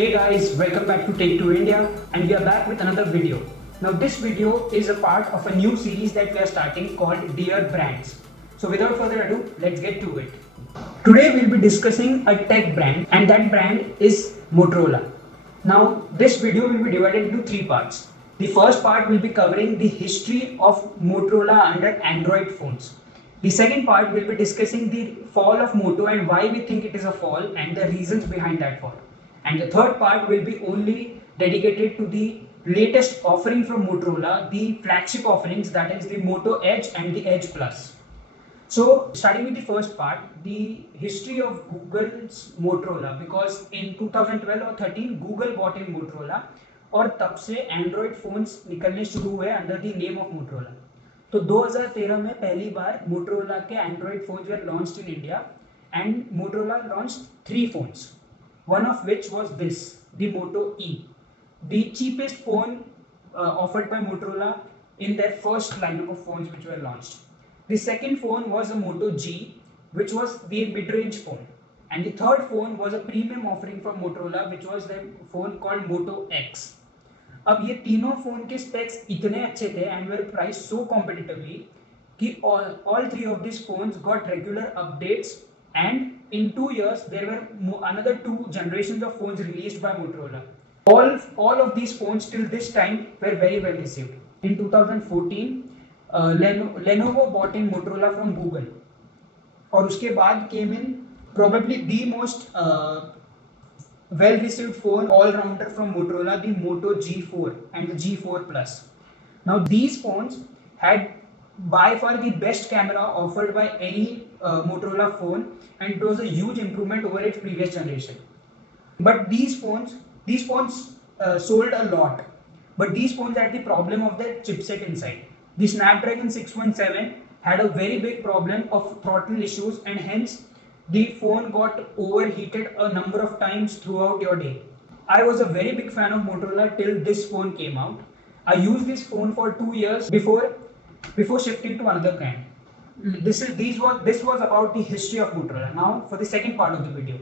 Hey guys, welcome back to Take2 India, and we are back with another video. Now this video is a part of a new series that we are starting called Dear Brands. So without further ado, let's get to it. Today we'll be discussing a tech brand, and that brand is Motorola. Now this video will be divided into three parts. The first part will be covering the history of Motorola under Android phones. The second part will be discussing the fall of Moto and why we think it is a fall and the reasons behind that fall. And the third part will be only dedicated to the latest offering from Motorola, the flagship offerings, that is the Moto Edge and the Edge Plus. So starting with the first part, the history of Google's Motorola, because in 2012 or 13 Google bought in Motorola और तब से Android phones निकलने शुरू हुए under the name of Motorola. तो 2013 में पहली बार Motorola के Android phones were launched in India and Motorola launched 3 phones. One of which was this, the Moto E, the cheapest phone offered by Motorola in their first lineup of phones which were launched. The second phone was a Moto G, which was the mid-range phone, and the third phone was a premium offering from Motorola, which was the phone called Moto X. अब ये तीनों phone के specs इतने अच्छे थे and were priced so competitively कि all three of these phones got regular updates. And in 2 years, there were another 2 generations of phones released by Motorola. All of these phones till this time were very well received. In 2014, Lenovo bought in Motorola from Google. और उसके बाद came in probably the most well received phone all-rounder from Motorola, the Moto G4 and the G4 Plus. Now these phones had by far the best camera offered by any Motorola phone, and it was a huge improvement over its previous generation. But these phones sold a lot, but these phones had the problem of the chipset inside. The Snapdragon 617 had a very big problem of throttle issues, and hence the phone got overheated a number of times throughout your day. I was a very big fan of Motorola till this phone came out. I used this phone for 2 years before shifting to another brand. This was about the history of Motorola. Now for the second part of the video,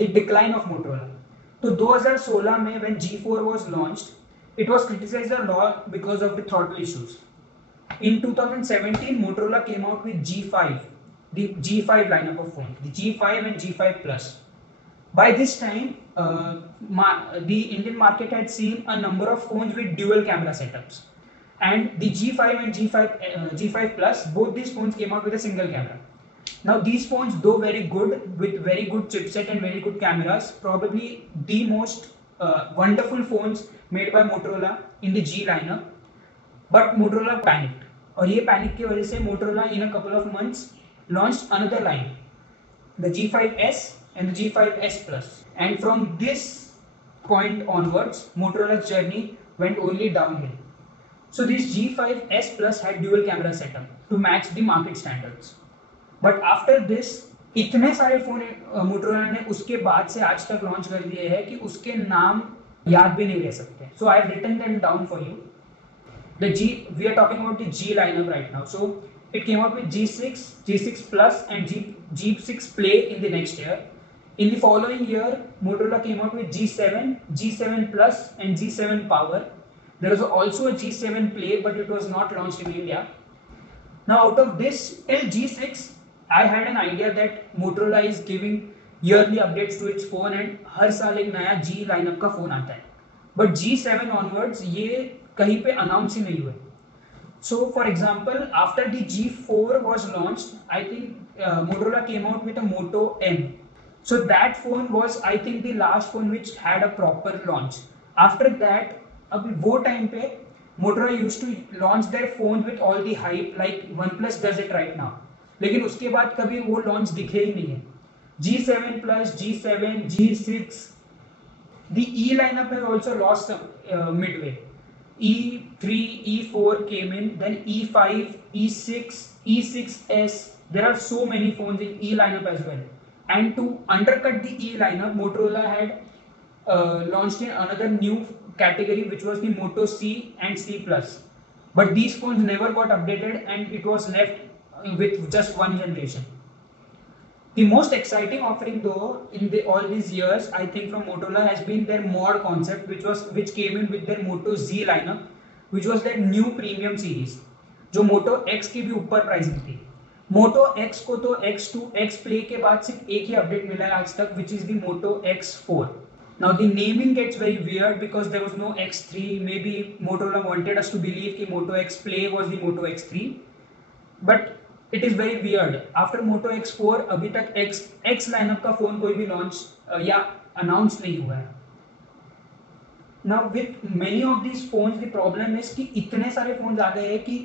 the decline of Motorola. So 2016 में when G4 was launched, it was criticized a lot because of the throttle issues. In 2017, Motorola came out with G5, the G5 lineup of phones, the G5 and G5 Plus. By this time, the Indian market had seen a number of phones with dual camera setups. And the G5 and G5 Plus, both these phones came out with a single camera. Now these phones, though very good with very good chipset and very good cameras, probably the most wonderful phones made by Motorola in the G lineup. But Motorola panicked, और ये panic की वजह से Motorola in a couple of months launched another line, the G5S and the G5S Plus. And from this point onwards, Motorola's journey went only downhill. So this G5S Plus had dual camera setup to match the market standards. But after this, इतने सारे phone Motorola ने उसके बाद से आज तक launch कर दिए हैं कि उसके नाम याद भी नहीं रह सकते. So I have written them down for you. We are talking about the G lineup right now. So it came out with G6, G6 Plus and G6 Play in the next year. In the following year, Motorola came out with G7, G7 Plus and G7 Power. There was also a G7 Play, but it was not launched in India. Now out of this, till G6, I had an idea that Motorola is giving yearly updates to its phone and हर साल एक नया G lineup का phone आता है. But G7 onwards, ये कहीं पे announce ही नहीं हुए. So for example, after the G4 was launched, I think Motorola came out with a Moto M. So that phone was, I think, the last phone which had a proper launch. After that, अब वो time पे Motorola used to launch their phones with all the hype, like OnePlus does it right now. लेकिन उसके बाद कभी वो launch दिखे ही नहीं है. G7 Plus, G7, G6, the E lineup has also lost midway. E3, E4 came in, then E5, E6, E6S. There are so many phones in E lineup as well. And to undercut the E lineup, Motorola had launched in another new category, which was the Moto C and C Plus. But these phones never got updated and it was left with just one generation. The most exciting offering though in all these years, I think from Motorola has been their mod concept, which came in with their Moto Z lineup, which was their new premium series, जो Moto X की भी ऊपर pricing थी. Moto X को तो X2 X Play के बाद सिर्फ एक ही अपडेट मिला है आज तक, which is the Moto X4. Now the naming gets very weird because there was no X3. Maybe Motorola wanted us to believe कि Moto X Play was the Moto X3, but it is very weird. After Moto X4 अभी तक X lineup का phone कोई भी launch या announce नहीं हुआ है. Now with many of these phones the problem is कि इतने सारे फोन्स आ गए हैं कि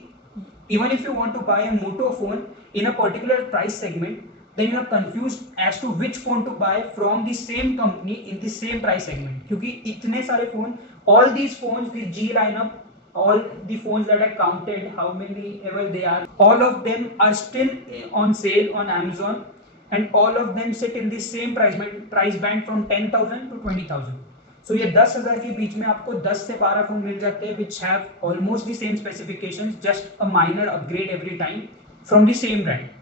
even if you want to buy a Moto phone in a particular price segment, then you are confused as to which phone to buy from the same company in the same price segment. क्योंकि इतने सारे phone, all these phones, the G lineup, all the phones that I counted, how many ever they are, all of them are still on sale on Amazon, and all of them sit in the same price band from 10,000 to 20,000. So ये 10,000 के बीच में आपको 10 से 12 phone मिल जाते हैं which have almost the same specifications, just a minor upgrade every time from the same brand.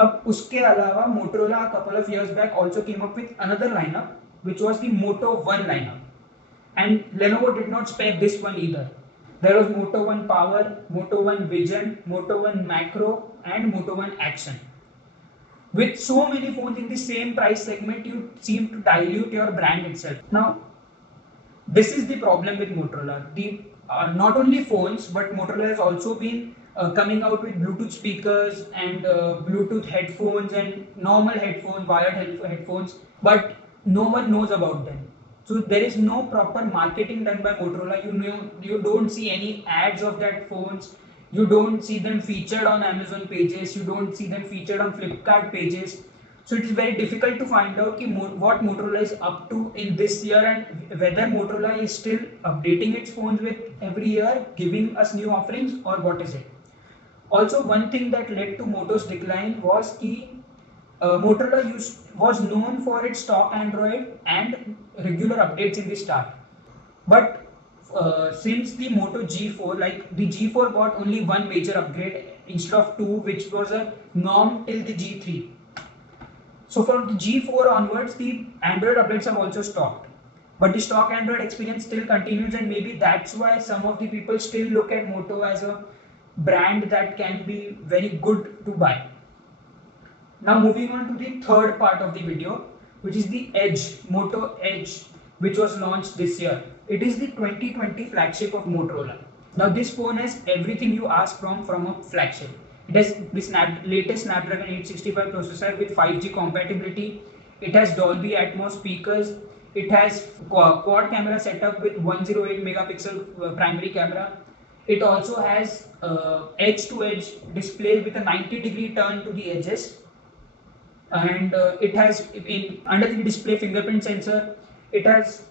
अब उसके अलावा Motorola a couple of years back also came up with another lineup which was the Moto One lineup, and Lenovo did not spare this one either. There was Moto One Power, Moto One Vision, Moto One Macro, and Moto One Action. With so many phones in the same price segment, you seem to dilute your brand itself. Now, this is the problem with Motorola. Not only phones, but Motorola has also been coming out with Bluetooth speakers and Bluetooth headphones and normal headphones, wired headphones, but no one knows about them. So there is no proper marketing done by Motorola. You don't see any ads of that phones. You don't see them featured on Amazon pages. You don't see them featured on Flipkart pages. So it is very difficult to find out what Motorola is up to in this year, and whether Motorola is still updating its phones with every year, giving us new offerings, or what is it. Also, one thing that led to Moto's decline was Motorola was known for its stock Android and regular updates in the start. But since the Moto G4, like the G4 got only one major upgrade instead of two, which was a norm till the G3. So from the G4 onwards, the Android updates have also stopped. But the stock Android experience still continues, and maybe that's why some of the people still look at Moto as a brand that can be very good to buy. Now moving on to the third part of the video, which is the Edge, Moto Edge, which was launched this year. It is the 2020 flagship of Motorola. Now this phone has everything you ask from a flagship. It has this latest Snapdragon 865 processor with 5G compatibility. It has Dolby Atmos speakers. It has quad camera setup with 108 megapixel primary camera. It also has edge-to-edge display with a 90-degree turn to the edges. And it has under the display fingerprint sensor. It has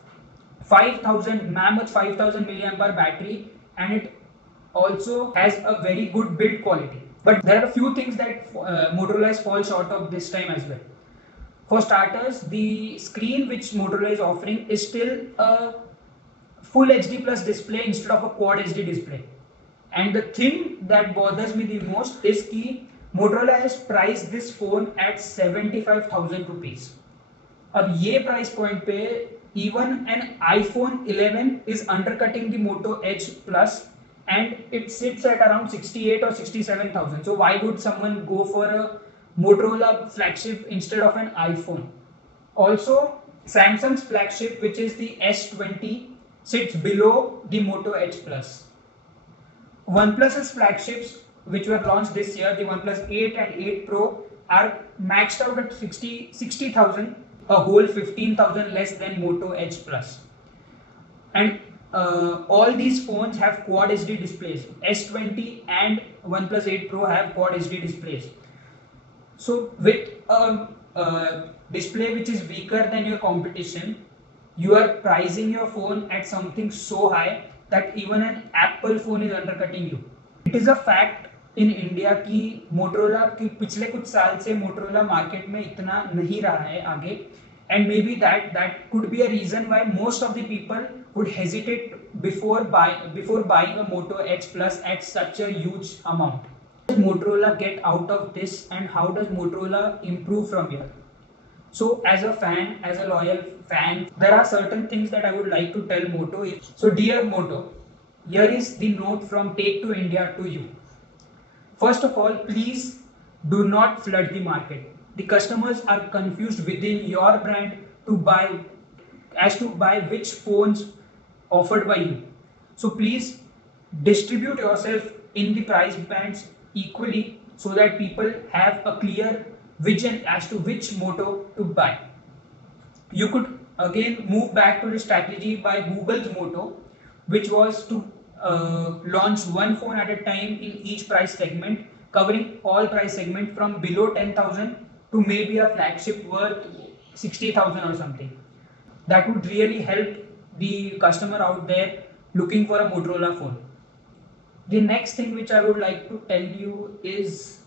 5,000 mammoth 5,000 milliampere battery, and it also has a very good build quality. But there are a few things that Motorola has fallen short of this time as well. For starters, the screen which Motorola is offering is still a full HD plus display instead of a quad HD display. And the thing that bothers me the most is that Motorola has priced this phone at 75,000 rupees. अब ये price point पे even an iPhone 11 is undercutting the Moto Edge Plus, and it sits at around 68 or 67,000. So why would someone go for a Motorola flagship instead of an iPhone? Also, Samsung's flagship, which is the S20, sits below the Moto Edge Plus. OnePlus's flagships, which were launched this year, the OnePlus 8 and 8 Pro, are maxed out at 60,000, a whole 15,000 less than Moto Edge Plus. And all these phones have quad HD displays. S20 and OnePlus 8 Pro have quad HD displays. So with a display which is weaker than your competition, you are pricing your phone at something so high that even an Apple phone is undercutting you. It is a fact in India कि Motorola की पिछले कुछ साल से Motorola market में इतना नहीं रहा है आगे, and maybe that could be a reason why most of the people would hesitate before buying a Moto Edge Plus at such a huge amount. Motorola get out of this and how does Motorola improve from here? So as a fan, as a loyal fan, there are certain things that I would like to tell Moto. So dear Moto, here is the note from Take to India to you. First of all, please do not flood the market. The customers are confused within your brand to buy which phones offered by you. So please distribute yourself in the price bands equally so that people have a clear vision as to which Moto to buy. You could again move back to the strategy by Google's Moto, which was to launch one phone at a time in each price segment, covering all price segment from below 10,000 to maybe a flagship worth 60,000 or something. That would really help the customer out there looking for a Motorola phone. The next thing which I would like to tell you is,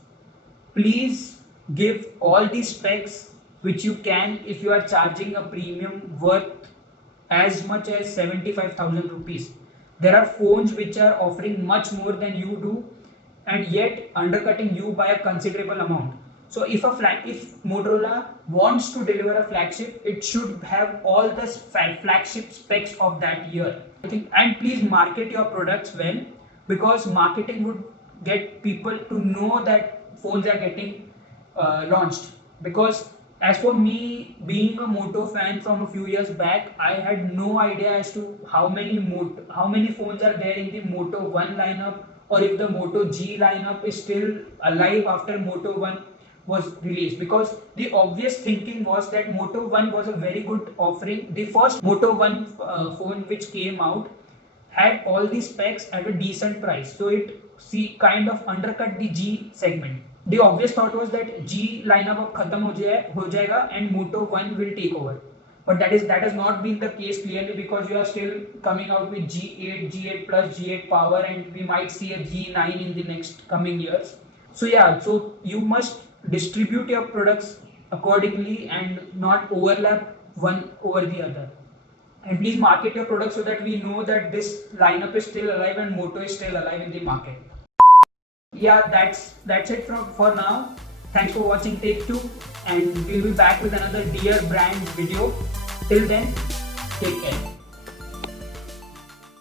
please give all the specs which you can if you are charging a premium worth as much as 75,000 rupees. There are phones which are offering much more than you do and yet undercutting you by a considerable amount. So if Motorola wants to deliver a flagship, it should have all the flagship specs of that year. And please market your products well, because marketing would get people to know that phones are getting launched. Because as for me, being a Moto fan from a few years back, I had no idea as to how many phones are there in the Moto 1 lineup, or if the Moto G lineup is still alive after Moto 1 was released. Because the obvious thinking was that Moto 1 was a very good offering. The first Moto 1 phone which came out had all the specs at a decent price, so it kind of undercut the G segment. The obvious thought was that G lineup अब खत्म हो जाएगा and Moto 1 will take over. But that has not been the case clearly, because you are still coming out with G8, G8 Plus, G8 Power, and we might see a G9 in the next coming years. So yeah, so you must distribute your products accordingly and not overlap one over the other. And please market your products so that we know that this lineup is still alive and Moto is still alive in the market. Yeah, that's it for now. Thanks for watching Take 2, and we'll be back with another Dear Brands video. Till then, take care.